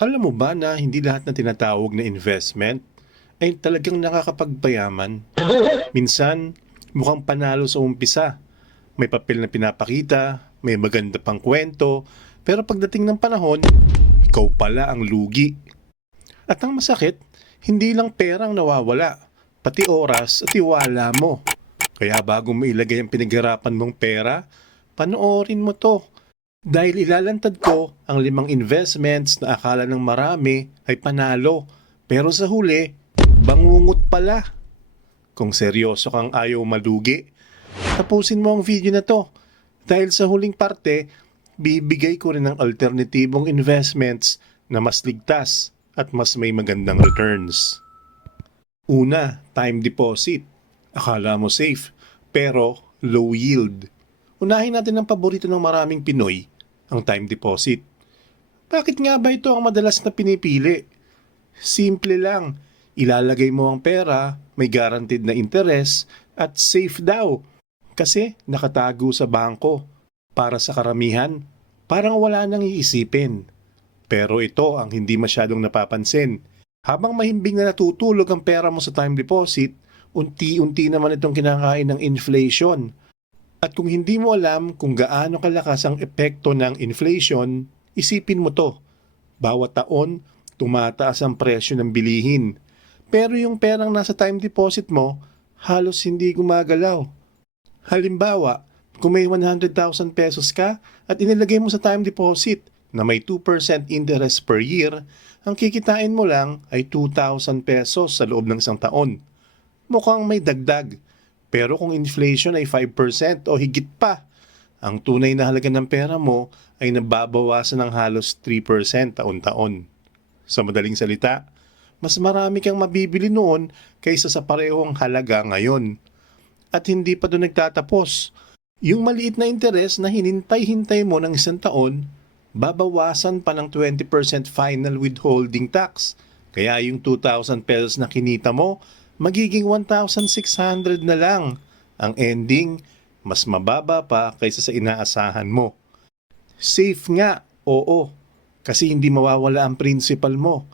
Alam mo ba na hindi lahat na tinatawag na investment ay talagang nakakapagpayaman? Minsan, mukhang panalo sa umpisa. May papel na pinapakita, may maganda pang kwento, pero pagdating ng panahon, ikaw pala ang lugi. At ang masakit, hindi lang pera ang nawawala, pati oras at tiwala mo. Kaya bago mo ilagay ang pinaghirapan mong pera, panoorin mo to. Dahil ilalantad ko ang limang investments na akala ng marami ay panalo, pero sa huli, bangungot pala. Kung seryoso kang ayaw malugi, tapusin mo ang video na to. Dahil sa huling parte, bibigay ko rin ng alternatibong investments na mas ligtas at mas may magandang returns. Una, time deposit. Akala mo safe, pero low yield. Unahin natin ang paborito ng maraming Pinoy, ang time deposit. Bakit nga ba ito ang madalas na pinipili? Simple lang, ilalagay mo ang pera, may guaranteed na interest, at safe daw. Kasi nakatago sa bangko. Para sa karamihan, parang wala nang iisipin. Pero ito ang hindi masyadong napapansin. Habang mahimbing na natutulog ang pera mo sa time deposit, unti-unti naman itong kinakain ng inflation. At kung hindi mo alam kung gaano kalakas ang epekto ng inflation, isipin mo to. Bawat taon, tumataas ang presyo ng bilihin. Pero yung perang nasa time deposit mo, halos hindi gumagalaw. Halimbawa, kung may 100,000 pesos ka at inilagay mo sa time deposit na may 2% interest per year, ang kikitain mo lang ay 2,000 pesos sa loob ng isang taon. Mukhang may dagdag. Pero kung inflation ay 5% o higit pa, ang tunay na halaga ng pera mo ay nababawasan ng halos 3% taon-taon. Sa madaling salita, mas marami kang mabibili noon kaysa sa parehong halaga ngayon. At hindi pa doon nagtatapos. Yung maliit na interes na hinintay-hintay mo ng isang taon, babawasan pa ng 20% final withholding tax. Kaya yung 2,000 pesos na kinita mo, magiging 1,600 na lang. Ang ending, mas mababa pa kaysa sa inaasahan mo. Safe nga, oo, kasi hindi mawawala ang principal mo.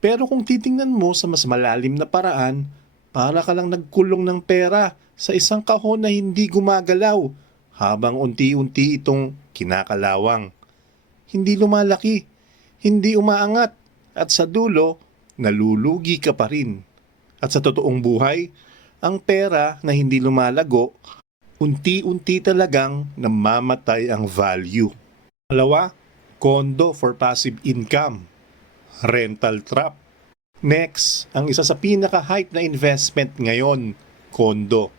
Pero kung titingnan mo sa mas malalim na paraan, para ka lang nagkulong ng pera sa isang kahon na hindi gumagalaw habang unti-unti itong kinakalawang. Hindi lumalaki, hindi umaangat, at sa dulo, nalulugi ka pa rin. At sa totoong buhay, ang pera na hindi lumalago, unti-unti talagang namamatay ang value. Alawa, condo for passive income. Rental trap. Next, ang isa sa pinaka-hype na investment ngayon, condo.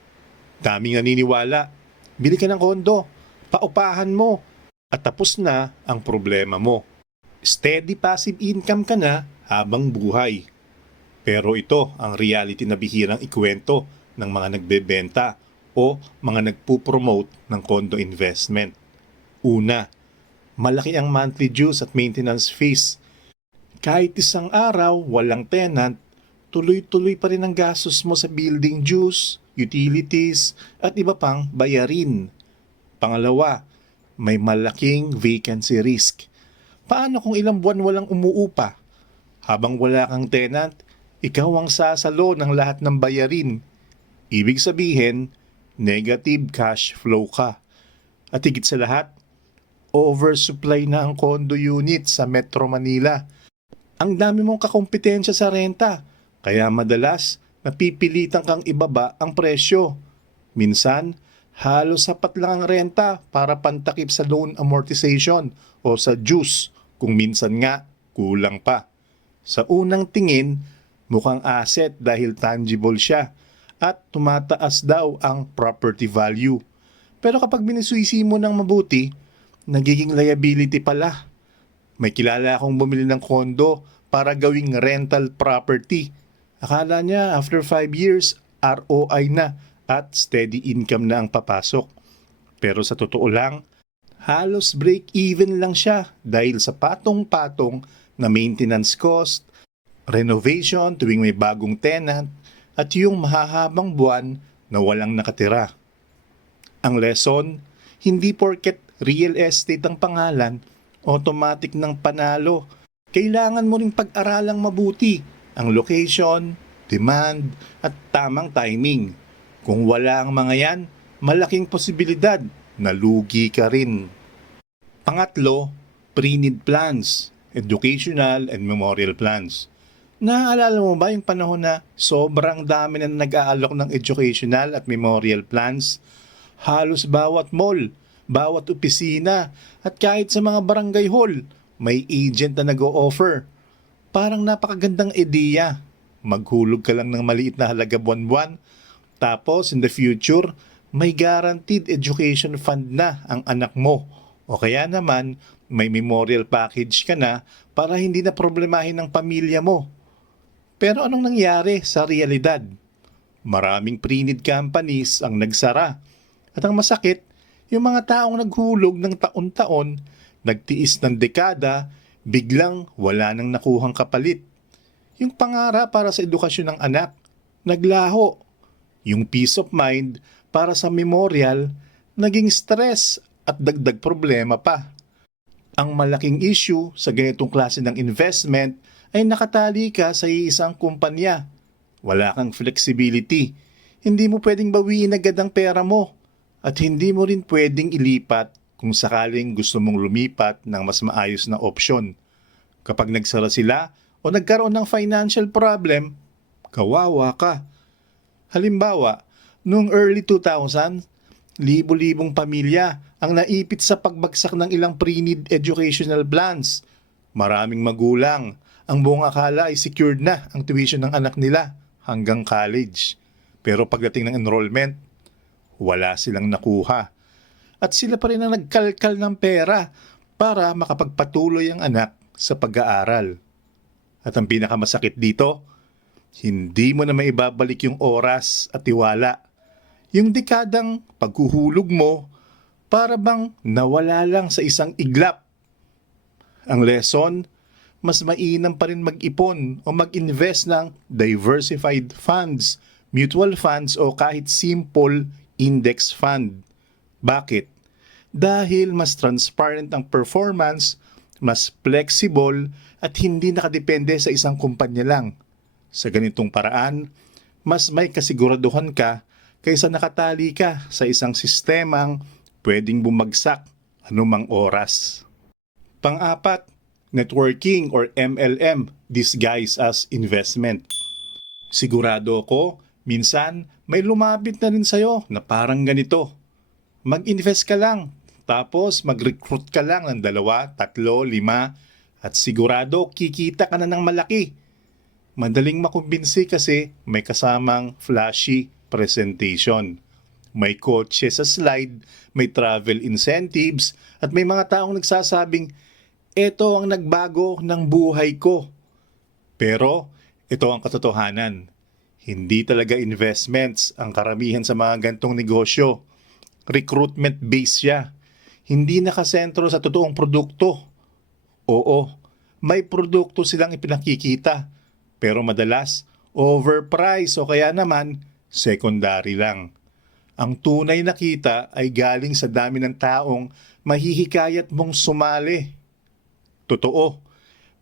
Daming naniniwala. Bili ka ng condo. Paupahan mo. At tapos na ang problema mo. Steady passive income ka na habang buhay. Pero ito ang reality na bihirang ikwento ng mga nagbebenta o mga nagpupromote ng condo investment. Una, malaki ang monthly dues at maintenance fees. Kahit isang araw, walang tenant, tuloy-tuloy pa rin ang gastos mo sa building dues, utilities, at iba pang bayarin. Pangalawa, may malaking vacancy risk. Paano kung ilang buwan walang umuupa? Habang wala kang tenant, ikaw ang sasalo ng lahat ng bayarin. Ibig sabihin, negative cash flow ka. At higit sa lahat, oversupply na ang condo unit sa Metro Manila. Ang dami mong kakompetensya sa renta, kaya madalas napipilitan kang ibaba ang presyo. Minsan, halos sapat lang ang renta para pantakip sa loan amortization o sa juice kung minsan nga kulang pa. Sa unang tingin, mukhang asset dahil tangible siya at tumataas daw ang property value. Pero kapag binisuisi mo ng mabuti, nagiging liability pala. May kilala akong bumili ng kondo para gawing rental property. Akala niya after 5 years, ROI na at steady income na ang papasok. Pero sa totoo lang, halos break even lang siya dahil sa patong-patong na maintenance cost, renovation tuwing may bagong tenant, at yung mahahabang buwan na walang nakatira. Ang lesson, hindi porket real estate ang pangalan, automatic ng panalo. kailangan mo ring pag-aralang mabuti ang location, demand, at tamang timing. Kung wala ang mga yan, malaking posibilidad na lugi ka rin. Pangatlo, pre-need plans, educational and memorial plans. Naaalala mo ba yung panahon na sobrang dami na nag-aalok ng educational at memorial plans? Halos bawat mall, bawat opisina, at kahit sa mga barangay hall, may agent na nag-o-offer. Parang napakagandang ideya. Maghulog ka lang ng maliit na halaga buwan-buwan, tapos in the future, may guaranteed education fund na ang anak mo. O kaya naman, may memorial package ka na para hindi na problemahin ng pamilya mo. Pero anong nangyari sa realidad? Maraming pre-need companies ang nagsara. At ang masakit, yung mga taong naghulog ng taon-taon, nagtiis ng dekada, biglang wala nang nakuhang kapalit. Yung pangarap para sa edukasyon ng anak, naglaho. Yung peace of mind para sa memorial, naging stress at dagdag problema pa. Ang malaking issue sa ganitong klase ng investment ay nakatali ka sa isang kumpanya. Wala kang flexibility. Hindi mo pwedeng bawiin agad ang pera mo. At hindi mo rin pwedeng ilipat kung sakaling gusto mong lumipat ng mas maayos na opsyon. Kapag nagsara sila o nagkaroon ng financial problem, kawawa ka. Halimbawa, noong early 2000, libo-libong pamilya ang naipit sa pagbagsak ng ilang pre-need educational plans. Maraming magulang, ang buong akala ay secured na ang tuition ng anak nila hanggang college. Pero pagdating ng enrollment, wala silang nakuha. At sila pa rin ang nagkalkal ng pera para makapagpatuloy ang anak sa pag-aaral. At ang pinakamasakit dito, hindi mo na maibabalik yung oras at tiwala. Yung dekadang paghuhulog mo, para bang nawala lang sa isang iglap. Ang lesson, mas mainam pa rin mag-ipon o mag-invest ng diversified funds, mutual funds o kahit simple index fund. Bakit? Dahil mas transparent ang performance, mas flexible at hindi nakadepende sa isang kumpanya lang. Sa ganitong paraan, mas may kasiguraduhan ka kaysa nakatali ka sa isang sistemang pwedeng bumagsak anumang oras. Pang-apat, networking or MLM disguised as investment. Sigurado ako, minsan may lumapit na rin sa'yo na parang ganito. Mag-invest ka lang, tapos mag-recruit ka lang ng dalawa, tatlo, lima, at sigurado kikita ka na ng malaki. Madaling makumbinsi kasi may kasamang flashy presentation. May kotse sa slide, may travel incentives, at may mga taong nagsasabing, ito ang nagbago ng buhay ko. Pero, ito ang katotohanan. Hindi talaga investments ang karamihan sa mga gantong negosyo. Recruitment base siya. Hindi nakasentro sa totoong produkto. Oo, may produkto silang ipinakikita. Pero madalas, overprice o kaya naman, secondary lang. Ang tunay na kita ay galing sa dami ng taong mahihikayat mong sumali. Totoo,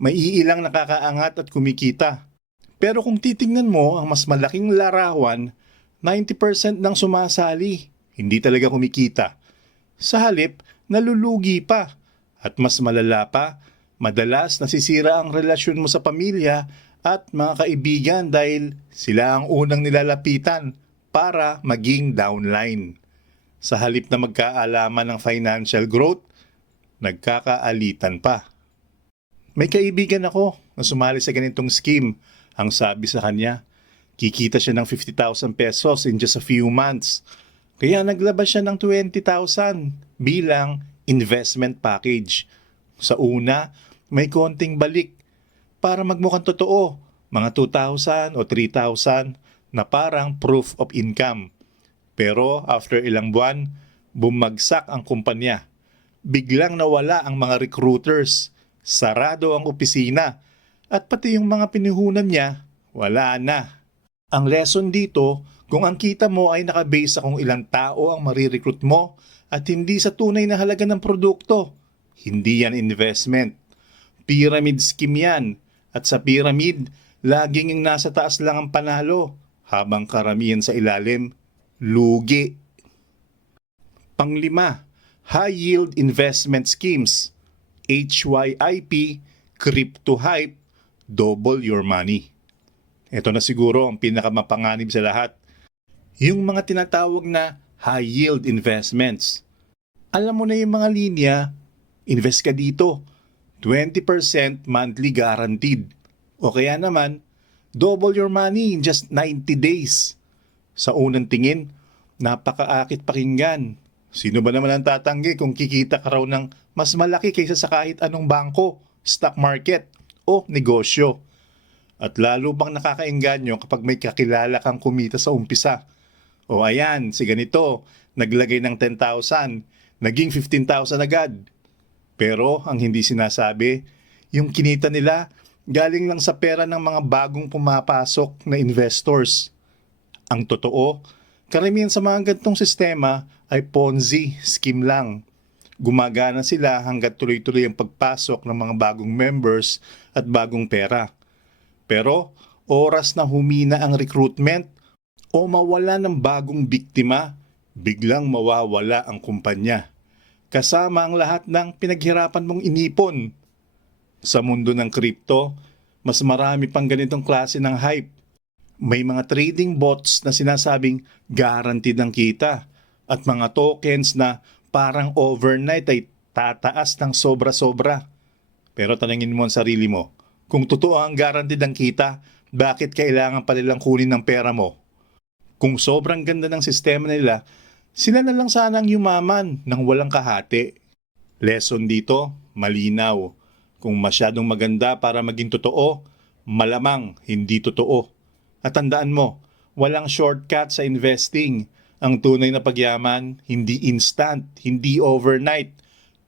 may iilang nakakaangat at kumikita. Pero kung titingnan mo ang mas malaking larawan, 90% ng sumasali, hindi talaga kumikita. Sa halip, nalulugi pa. At mas malala pa, madalas nasisira ang relasyon mo sa pamilya at mga kaibigan dahil sila ang unang nilalapitan para maging downline. Sa halip na magkaalaman ng financial growth, nagkakaalitan pa. May kaibigan ako na sumali sa ganitong scheme. Ang sabi sa kanya, kikita siya ng 50,000 pesos in just a few months. Kaya naglabas siya ng 20,000 bilang investment package. Sa una, may konting balik para magmukhang totoo, mga 2,000 o 3,000 na parang proof of income. Pero after ilang buwan, bumagsak ang kumpanya. Biglang nawala ang mga recruiters, sarado ang opisina, at pati yung mga pinuhunan niya, wala na. Ang lesson dito, kung ang kita mo ay nakabase sa kung ilang tao ang marirecruit mo at hindi sa tunay na halaga ng produkto, hindi yan investment. Pyramid scheme yan. At sa pyramid, laging yung nasa taas lang ang panalo, habang karamihan sa ilalim, lugi. Panglima, High Yield Investment Schemes, HYIP, Crypto Hype, Double Your Money. Ito na siguro ang pinakamapanganib sa lahat. Yung mga tinatawag na high yield investments. Alam mo na yung mga linya, invest ka dito. 20% monthly guaranteed. O kaya naman, double your money in just 90 days. Sa unang tingin, napakaakit pakinggan. Sino ba naman ang tatanggi kung kikita ka raw ng mas malaki kaysa sa kahit anong bangko, stock market o negosyo? At lalo bang nakakainganyo kapag may kakilala kang kumita sa umpisa? O ayan, si ganito, naglagay ng 10,000, naging 15,000 agad. Pero ang hindi sinasabi, yung kinita nila galing lang sa pera ng mga bagong pumapasok na investors. Ang totoo, karamihan sa mga gantong sistema ay Ponzi scheme lang. Gumagana sila hanggat tuloy-tuloy ang pagpasok ng mga bagong members at bagong pera. Pero oras na humina ang recruitment o mawala ng bagong biktima, biglang mawawala ang kumpanya. Kasama ang lahat ng pinaghirapan mong inipon. Sa mundo ng crypto, mas marami pang ganitong klase ng hype. May mga trading bots na sinasabing guaranteed ang kita at mga tokens na parang overnight ay tataas ng sobra-sobra. Pero tanungin mo ang sarili mo, kung totoo ang guaranteed ang kita, bakit kailangan pa nilang kunin ng pera mo? Kung sobrang ganda ng sistema nila, sila na lang sanang yumaman ng walang kahati. Lesson dito, malinaw. Kung masyadong maganda para maging totoo, malamang hindi totoo. At tandaan mo, walang shortcut sa investing. Ang tunay na pagyaman, hindi instant, hindi overnight.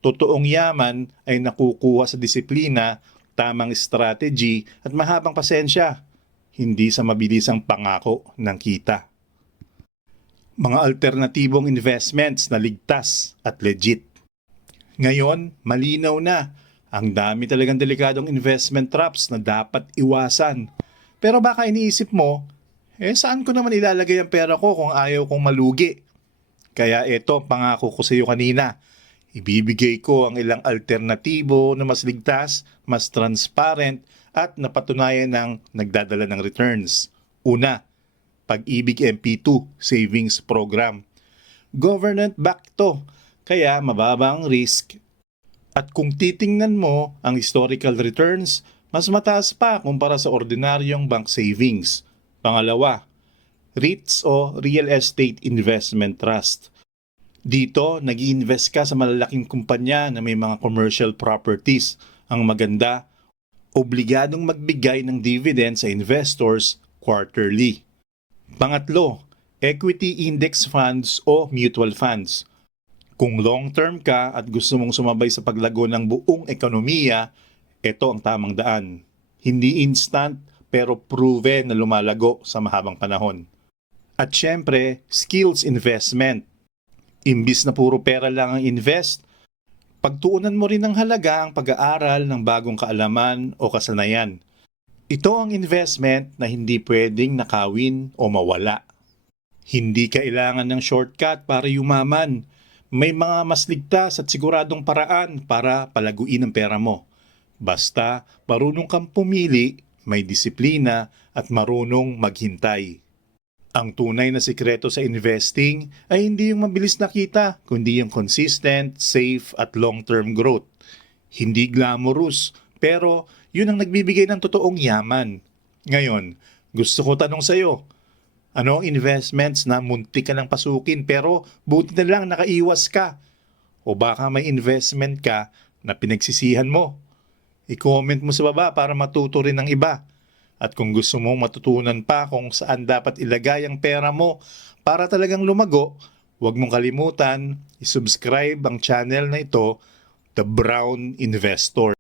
Totoong yaman ay nakukuha sa disiplina, tamang strategy at mahabang pasensya, hindi sa mabilisang pangako ng kita. Mga alternatibong investments na ligtas at legit. Ngayon, malinaw na. Ang dami talagang delikadong investment traps na dapat iwasan. Pero baka iniisip mo, eh saan ko naman ilalagay ang pera ko kung ayaw kong malugi? Kaya ito, pangako ko sa iyo kanina. Ibibigay ko ang ilang alternatibo na mas ligtas, mas transparent at napatunayan ng nagdadala ng returns. Una, Pag-ibig MP2 Savings Program. Government backed to, kaya mababa ang risk. At kung titingnan mo ang historical returns, mas mataas pa kumpara sa ordinaryong bank savings. Pangalawa, REITs o Real Estate Investment Trust. Dito, nag invest ka sa malalaking kumpanya na may mga commercial properties. Ang maganda, obligadong magbigay ng dividend sa investors quarterly. Pangatlo, equity index funds o mutual funds. Kung long-term ka at gusto mong sumabay sa paglago ng buong ekonomiya, ito ang tamang daan. Hindi instant pero proven na lumalago sa mahabang panahon. At syempre, skills investment. Imbis na puro pera lang ang invest, pagtuunan mo rin ng halaga ang pag-aaral ng bagong kaalaman o kasanayan. Ito ang investment na hindi pwedeng nakawin o mawala. Hindi kailangan ng shortcut para yumaman. May mga mas ligtas at siguradong paraan para palaguin ang pera mo. Basta marunong kang pumili, may disiplina at marunong maghintay. Ang tunay na sikreto sa investing ay hindi yung mabilis nakita, kundi yung consistent, safe at long-term growth. Hindi glamorous, pero yun ang nagbibigay ng totoong yaman. Ngayon, gusto ko tanong sa'yo, ano investments na munti ka ng pasukin pero buti na lang nakaiwas ka? O baka may investment ka na pinagsisihan mo? I-comment mo sa baba para matuto rin ng iba. At kung gusto mong matutunan pa kung saan dapat ilagay ang pera mo para talagang lumago, huwag mong kalimutan i-subscribe ang channel na ito, The Brown Investor.